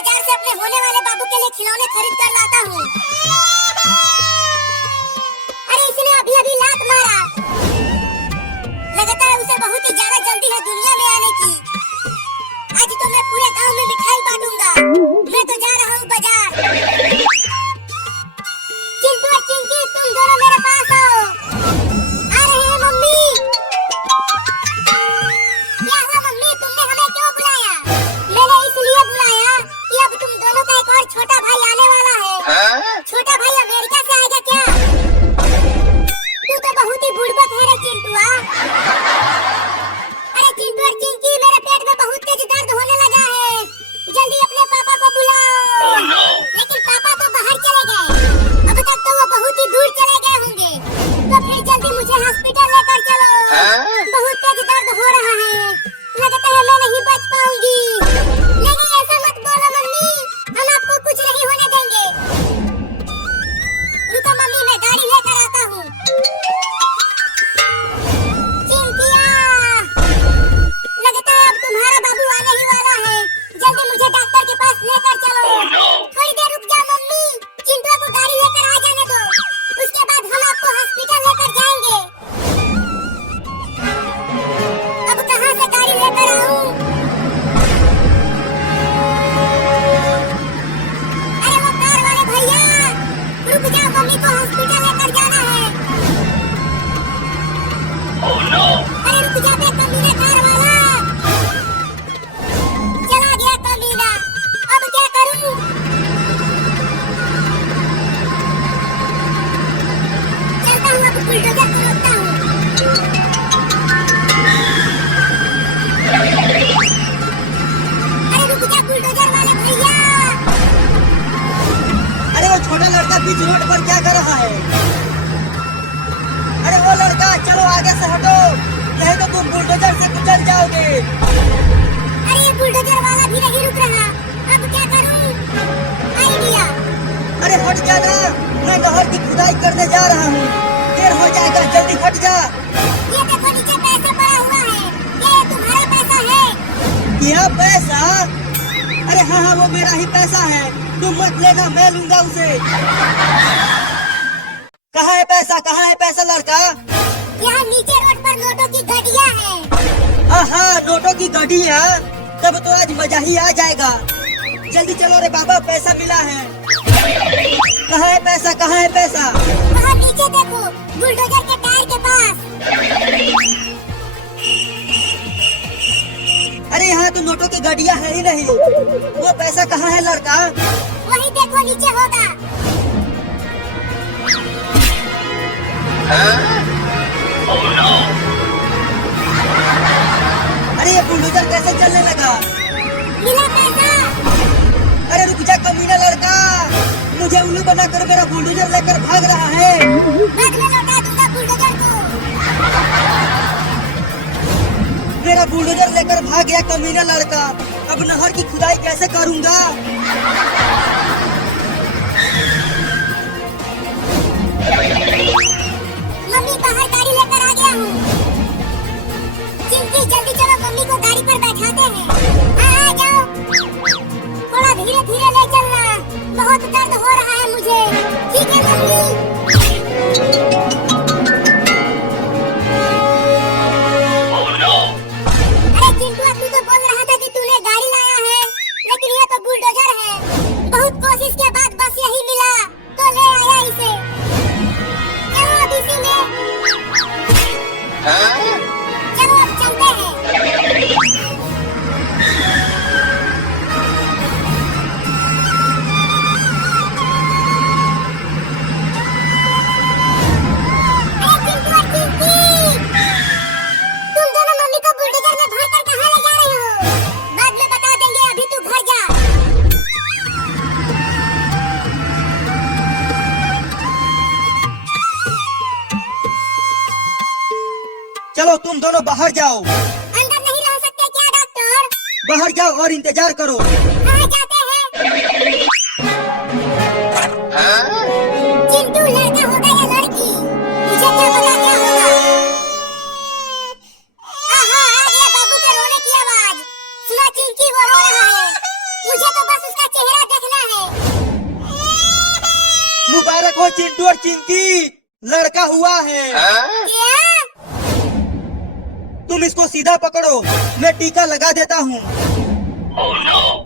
बाजार से अपने होने वाले बाबू के लिए खिलौने खरीद कर लाता हूँ। अरे इसने अभी अभी लात मारा, लगता है उसे बहुत ही ज्यादा जल्दी है दुनिया में आने की। आज तो मैं पूरे गांव में मिठाई बांटूंगा। मैं तो जा रहा हूँ बाजार। चिंटू और चिंकी तुम दोनों मेरे पास आओ। आ रहे हैं मम्मी। क्या हुआ मम्मी, तुमने हमें क्यों बुलाया? मैंने इसलिए बुलाया कि अब तुम दोनों का एक और छोटा भाई आने वाला है। छोटा भाई अमेरिका से आएगा क्या? तू तो बहुत ही बुड़बक है रे चिंटुआ। अरे चिंटू और चिंकी, मेरे पेट में बहुत तेज दर्द होने लगा है, जल्दी अपने पापा को बुलाओ। लेकिन पापा तो बाहर चले गए, अब तक तो वो बहुत ही दूर चले गए होंगे। तो फिर जल्दी मुझे हॉस्पिटल लेकर चलो, बहुत तेज दर्द हो रहा है, लगता है मैं नहीं बच पाऊंगी। नहीं ऐसा मत बोलो मम्मी, हम आपको कुछ नहीं होने देंगे। रुको मम्मी, मैं गाड़ी लेकर आता हूँ। चिंकिया, लगता है अब तुम्हारा बाबू आने ही वाला है, जल्दी मुझे डॉक्टर के पास लेकर चलो। थोड़ी देर रुक जा मम्मी, चिंटू को गाड़ी लेकर आ जाने दो, उसके बाद हम आपको हॉस्पिटल लेकर जाएंगे। अब कहाँ से गाड़ी लेकर आऊं? अरे वो कार वाले भैया, रुक जाओ, मम्मी को हॉस्पिटल लेकर जाना है। अरे रुक जा बे कमीना कार वाला, चला गया कमीना, अब क्या करूं? चलता हूँ, अब बुलडोजर को रोकता हूँ। अरे रुक जा बुलडोजर वाले भैया। अरे वो छोटा लड़का बीच रोड पर क्या कर रहा है? अरे वो लड़का, चलो आगे से हटो, नहीं तो तुम बुलडोजर से गुजर जाओगे। अरे ये बुलडोजर वाला भी नहीं रुक रहा, अब क्या करूं? आइडिया। अरे हट जा ना, मैं नहर की खुदाई करने जा रहा हूँ, देर हो जाएगा, जल्दी हट जा। ये देखो नीचे पैसा पड़ा हुआ है, ये तुम्हारा पैसा है। यह पैसा? अरे हाँ हाँ, वो मेरा ही पैसा है, तुम मत लेना, मैं लूंगा उसे। कहाँ है पैसा, कहाँ है पैसा लड़का? यहाँ नीचे रोड पर नोटों की गड्डियाँ हैं। हाँ, नोटों की गड्डियाँ, तब तो आज मजा ही आ जाएगा। जल्दी चलो रे बाबा, पैसा मिला है। कहाँ है पैसा, कहाँ है पैसा? वहाँ नीचे देखो, बुलडोजर के टायर के पास। अरे यहाँ तो नोटों की गड्डियाँ है ही नहीं, वो पैसा कहाँ है लड़का? वही देखो नीचे होगा। अरे ये बुलडोजर कैसे चलने लगा? मिला पैसा। अरे रुक जा कमीना लड़का, मुझे उल्लू बनाकर मेरा बुलडोजर लेकर भाग रहा है। बाद में लौटा दूंगा बुलडोजर को। मेरा बुलडोजर लेकर भाग गया कमीना लड़का, अब नहर की खुदाई कैसे करूंगा? मम्मी बाहर गाड़ी लेकर आ गया हूँ। चिंकी जल्दी चलो, मम्मी को गाड़ी पर बैठाते हैं। हाँ जाओ, थोड़ा धीरे धीरे ले चलना, बहुत दर्द हो रहा है मुझे। ठीक है मम्मी। अरे चिंटू, तू तो बोल रहा था कि तूने गाड़ी लाया है, लेकिन ये तो बुलडोजर है। बहुत कोशिश के बाद बस यही मिला, तो ले आया इसे। चलो अब इसी में, चलो अब चलते हैं। अरे चिंटू और चिंकी, तुम दोनों मम्मी को बुलडोजर में भरकर कहाँ ले जा रहे हो? बाद में बता देंगे, अभी तू घर जा। चलो तुम दोनों बाहर जाओ। अंदर नहीं रह सकते क्या डॉक्टर? बाहर जाओ और इंतजार करो। कहाँ जाते हैं? चिंटू लड़का होगा या लड़की, मुझे क्या पता क्या होगा। आ गया बाबू के रोने की आवाज। सुना चिंकी, वो रो रहा है, मुझे तो बस उसका दादी लड़का हुआ है। क्या? तुम इसको सीधा पकड़ो, मैं टीका लगा देता हूँ।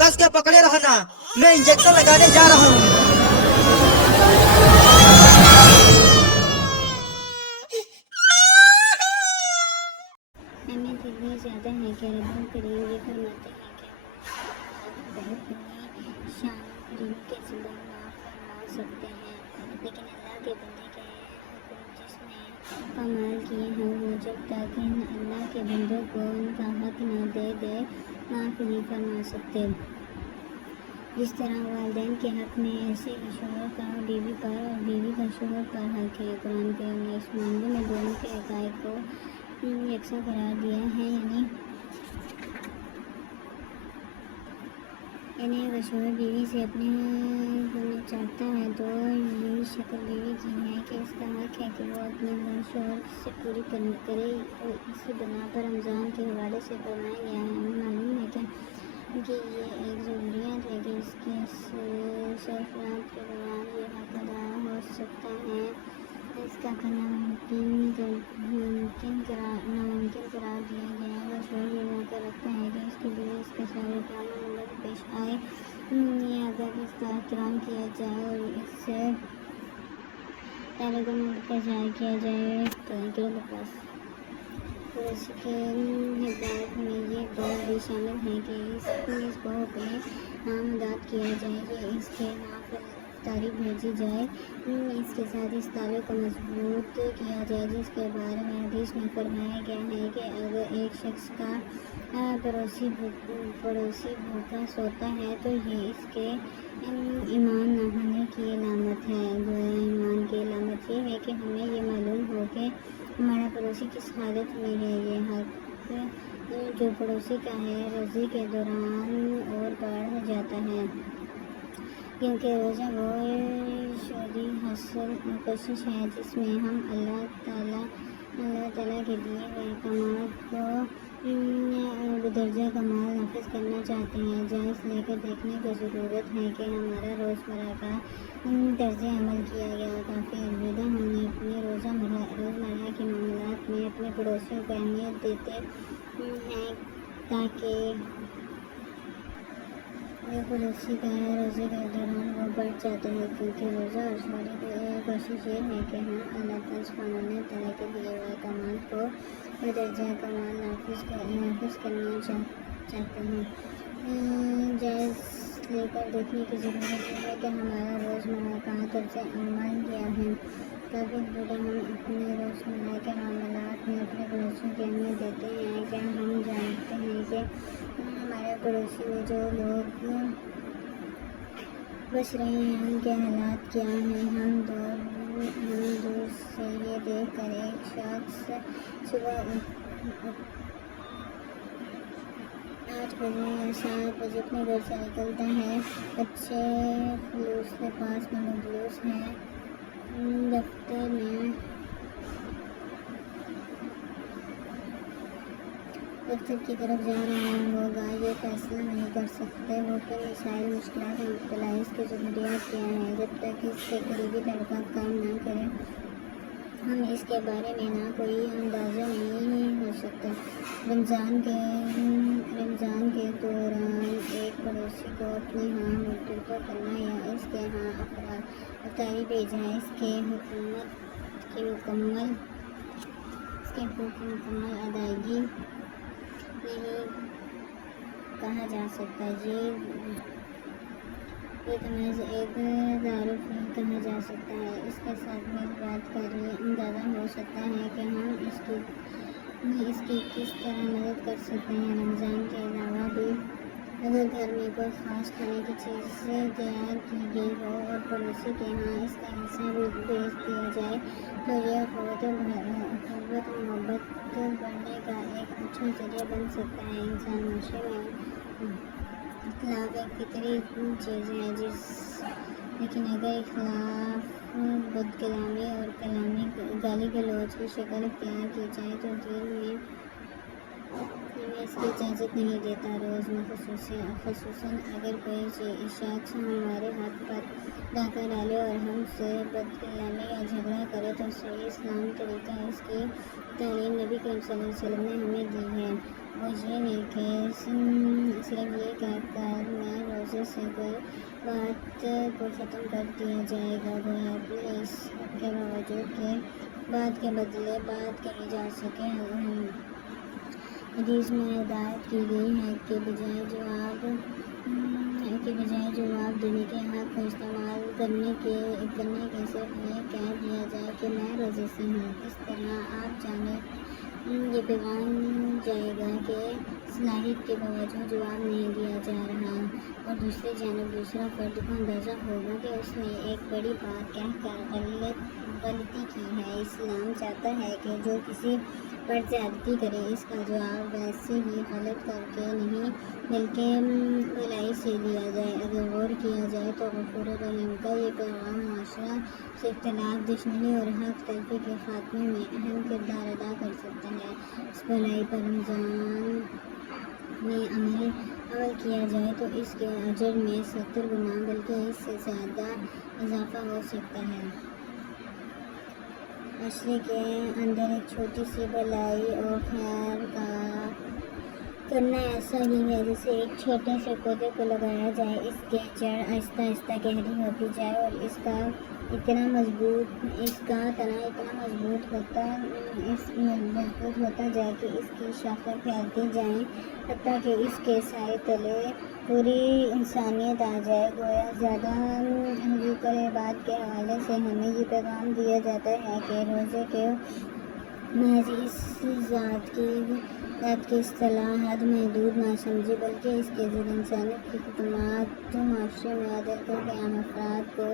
कस के पकड़े रहना, मैं इंजेक्शन लगाने जा रहा हूँ। हमें इतनी ज़्यादा है कि रब्बुल करीम ये फरमाते हैं कि बहुत अपनी शान करीम के ज़ुबान माफ़ फरमा सकते हैं, लेकिन अल्लाह के बंदे के हुक्म जिसने कमाल किए हैं वो जब तक अल्लाह के बंदों को उनका हक न दे दे माफ़ नहीं फरमा सकते। जिस तरह वालिदैन के हक़ में ऐसे ही शोहर का बीवी पर और बीवी का शोहर पर हक़ है। कुरान करीम ने इस मामले में दोनों के हक़ाइक़ को यकसा करार दिया है, यानी अगर शोहर बीवी से अपने होना चाहता है तो यही शक्ल बीवी की है कि इसका हक़ है कि वो अपने शोहर से पूरी करे। और इसी बना पर रमज़ान के हवाले से फरमाया गया है, हमें मालूम है कि ये एक ज़रूरियत है कि इसके सरफराज के दौरान ये हक़ अदा हो सकता है। इसका करना नामुमकिन करार दिया गया है। अगर शोहर ये मौका रखता है कि इसके लिए इसके सारे काम नंबर पेश आए या अगर इसका एहतराम किया जाए और इससे ताल्लुक़ किया जाए तो इसके हिदायत में ये बात भी शामिल है कि इसको अपने आमदाद किया जाए कि इसके तारीफ भेजी जाए, इसके साथ इस ताल्लुक़ को मजबूत किया जाए जिसके बारे में हदीस में फरमाया गया है कि अगर एक शख्स का पड़ोसी भूखा सोता है तो ये इसके ईमान न होने की अलामत है। गोया ईमान की अलामत ये है कि हमें ये मालूम हो कि हमारा पड़ोसी किस हालत में है। ये हक़ जो पड़ोसी का है रोज़े के दौरान और बढ़ जाता है, क्योंकि रोज़ा वो शोरी हासिल कोशिश है जिसमें हम अल्लाह ताला के दिए हुए कमाल को दर्जा कमाल नाफिज करना चाहते हैं। जायज़ लेकर देखने की ज़रूरत है कि हमारा रोज़मर्रा का तर्ज़ अमल किया गया काफ़ी। अलविदा हमने अपने रोज़मर्रा के मामलात में अपने पड़ोसियों को अहमियत देते हैं ताकि ये पड़ोसी का रोज़े के दौरान वो बढ़ जाता है, क्योंकि रोज़ा और शोरी की कोशिश ये है कि हम अल्लाह ताला के दिए हुए कमाल को दर्जा कमाल नाफिज करना चाहते हैं। जायज़ लेकर देखने की ज़रूरत है कि हमारा रोज़मर्रा का तर्ज़ अमल क्या है। काफ़ी बूढ़े हम अपने रोज़मर्रा के मामलात में अपने पड़ोसियों की अहमियत देते हैं। क्या हम जानते हैं कि हमारे पड़ोसी में जो लोग बस रहे हैं उनके हालात क्या हैं। हम दूर से ये देख कर एक शख्स सुबह 8 बजे या 7 बजे अपने घर से निकलता है, अच्छे खलूस के पास में मजलूस है, दफ्तर में दफ्तर की तरफ जा रहा होगा, ये फैसला नहीं कर सकते वो कि मसाइल मुश्किलात में मुब्तला है, इसकी ज़रूरियात क्या हैं। जब तक इसके करीबी तल्लुक़ात काम ना करें हम इसके बारे में ना कोई अंदाज़ा नहीं हो सकता। रमज़ान के दौरान एक पड़ोसी को अपने यहाँ मुतलक़ करना या इसके यहाँ अफ्तारी भेजना इसके हुकूमत की मुकम्मल अदायगी नहीं कहा जा सकता। ये तमाज़ एक तारुफ नहीं कहा जा सकता है। इसके साथ में बात कर अंदाज़ा हो सकता है कि हम इसकी किस तरह मदद कर सकते हैं। रमज़ान के अलावा भी अगर घर में कोई ख़ास खाने की चीज़ तैयार की गई हो और पड़ोसी के यहाँ इसका हिस्सा भी भेज दिया जाए तो यह क़ुव्वत मोहब्बत बढ़ने का एक अच्छा ज़रिया बन सकता है। इंसान माशरे में इख्लाफ़ एक फितरी चीज़ है, लेकिन अगर इख्लाफ़ बदकलामी और गाली गलौज की शक्ल इख्तियार की जाए तो दीन में ہمیں اس کی اجازت نہیں دیتا۔ روز میں خصوصاً اگر کوئی شخص ہمارے ہاتھ پر ڈاکہ ڈالے اور ہم سے بدکلامی یا جھگڑا کرے تو صحیح اسلامی طریقہ اس کی تعلیم نبی کریم صلی اللہ علیہ وسلم نے ہمیں دی ہے، وہ یہ ہے کہ صرف یہ کہہ کر میں روزے سے کوئی بات کو ختم کر دیا جائے گا، گویا کہ اس حق کے باوجود کہ بات کے بدلے بات کہی جا سکے۔ حدیث میں ہدایت کی گئی ہے کہ بجائے جواب دینے کے حق کو استعمال کرنے کے صرف یہ کہہ دیا جائے کہ میں روزے سے ہوں۔ اس طرح آپ جانب یہ پیغام جائے گا کہ صلاحیت کے باوجود جواب نہیں دیا جا رہا، اور دوسری جانب دوسرا فرد کو اندازہ ہوگا کہ اس نے ایک بڑی بات کہہ کر غلطی کی ہے۔ اسلام چاہتا ہے کہ جو کسی پر زیادتی کرے اس کا جواب ویسے ہی غلط کر کے نہیں بلکہ بھلائی سے دیا جائے۔ اگر غور کیا جائے تو غفور رحیم کا یہ پیغام معاشرہ سے اختلاف، دشمنی اور حق تلفی کے خاتمے میں اہم کردار ادا کر سکتا ہے۔ اس بھلائی پر رمضان میں عمل کیا جائے تو اس کے اجر میں 70 گنا بلکہ اس سے زیادہ اضافہ ہو سکتا ہے۔ معاشرے کے اندر ایک چھوٹی سی بھلائی اور خیر کا کرنا ایسا ہی ہے جیسے ایک چھوٹے سے پودے کو لگایا جائے، اس کی جڑ آہستہ آہستہ گہری ہوتی جائے اور اس کا تنا اتنا مضبوط ہوتا جائے کہ اس کی شاخیں پھیلتی جائیں حتیٰ کہ اس کے سائے تلے پوری انسانیت آ جائے۔ گویا زیادہ حقوق العباد کے حوالے سے ہمیں یہ پیغام دیا جاتا ہے کہ روزے کے محض اس ذات کی اصطلاح حد محدود نہ سمجھے بلکہ اس کے ذریعے انسانیت کی خدمات، معاشرے میں عدل کا قیام، افراد کو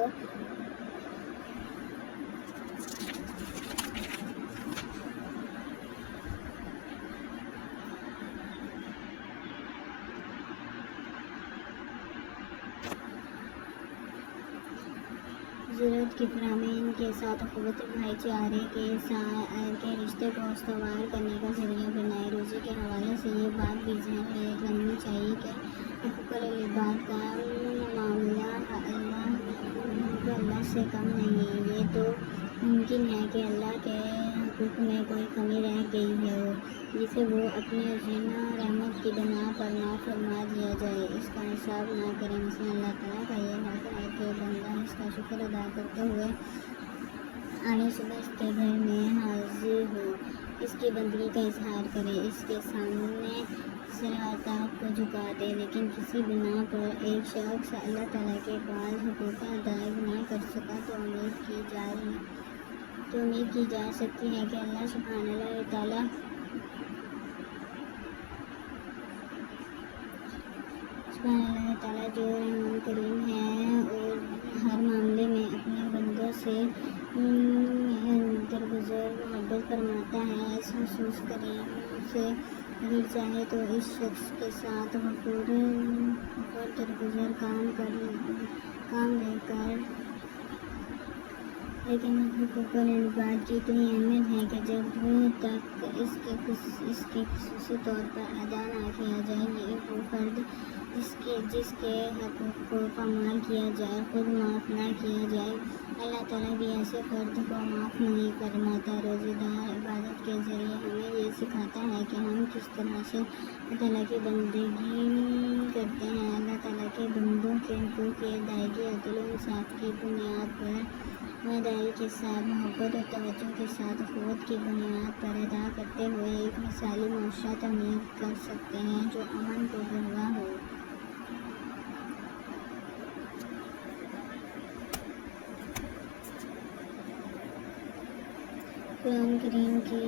ضرورت کی فراہمی، ان کے ساتھ اخوت بھائی چارے کے رشتے کو استوار کرنے کا ذریعہ بنائے۔ روزے کے حوالے سے یہ بات بھی ذہن میں رکھنی چاہیے کہ حقوق العباد کا معاملہ اللہ سے کم نہیں۔ یہ تو ممکن ہے کہ اللہ کے حقوق میں کوئی کمی رہ گئی ہو جسے وہ اپنی عظیم رحمت کی بنا پر معاف فرما دیا جائے، اس کا حساب نہ کریں۔ مثلا اللہ تعالیٰ کا یہ حق ہے کہ بندہ اس کا شکر ادا کرتے ہوئے آنے صبح اس کے گھر میں حاضر ہو، اس کی بندگی کا اظہار کرے، اس کے سامنے سرآتاب کو جھکا دے۔ لیکن کسی بنا پر ایک شخص اللہ تعالیٰ کے پاس حقوق ادائیگی نہ کر سکا تو امید کی جا سکتی ہے کہ اللہ سبحانہ وتعالیٰ جو رحمان کریم ہے اور ہر معاملے میں اپنے بندوں سے درگزر محبت فرماتا ہے، اس خصوص کریم سے اگر چاہے تو اس شخص کے ساتھ غفور درگزر کام لے کر، لیکن حقوق العباد کی اتنی اہمیت ہے کہ جب تک اس کے خصوصی طور پر ادا نہ کیا جائے، یہ وہ فرد جس کے حقوق کو پامال کیا جائے، خود معاف نہ کیا جائے، اللہ تعالیٰ بھی ایسے فرد کو معاف نہیں فرماتا۔ روزہ دار عبادت کے ذریعے ہمیں یہ سکھاتا ہے کہ ہم کس طرح سے اللہ تعالیٰ کی بندگی کرتے ہیں۔ اللہ تعالیٰ کے بندوں کے حقوق کی ادائیگی عدل و انصاف کی بنیاد پر، وفاداری کے ساتھ، محبت اور توجہ کے ساتھ، اخوت کی بنیاد پر ادا کرتے ہوئے ایک مثالی معاشرہ تعمیر کر سکتے ہیں جو امن کو گواہ ہو۔ قرآن کریم کی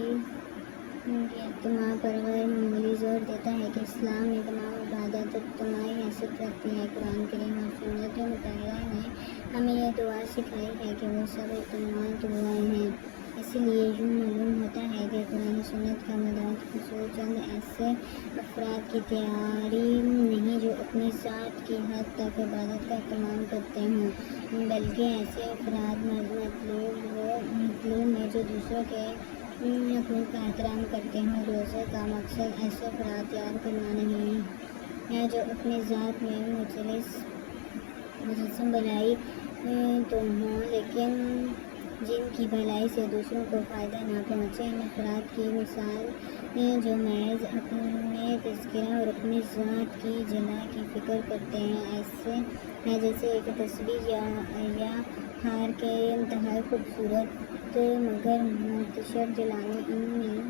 اجتماع پر غیر معمولی زور دیتا ہے کہ اسلام میں تمام عبادات اجتماعی حیثیت رکھتی ہیں۔ قرآن کریم اور سنت مطہرہ نے ہمیں یہ دعا سکھائی ہے کہ وہ سب اجتماعی دعائیں ہیں۔ اسی لیے یوں معلوم ہوتا ہے کہ قرآن سنت کا مداد خصوص چند ایسے افراد کی تیاری نہیں جو اپنی ذات کی حد تک عبادت کا اہتمام کرتے ہوں، بلکہ ایسے افراد مطلوب ہیں جو دوسروں کے حقوق کا احترام کرتے ہیں. روزے کا مقصد ایسے افراد تیار کرنا نہیں ہے جو اپنی ذات میں مجسم بھلائی تو ہوں لیکن جن کی بھلائی سے دوسروں کو فائدہ نہ پہنچے. ان افراد کی مثال جو محض اپنے تذکرہ اور اپنی ذات کی جلا کی فکر کرتے ہیں ایسے ہے جیسے ایک تسبیح یا ہار کے انتہائی خوبصورت مگر منتشر جلانے ان میں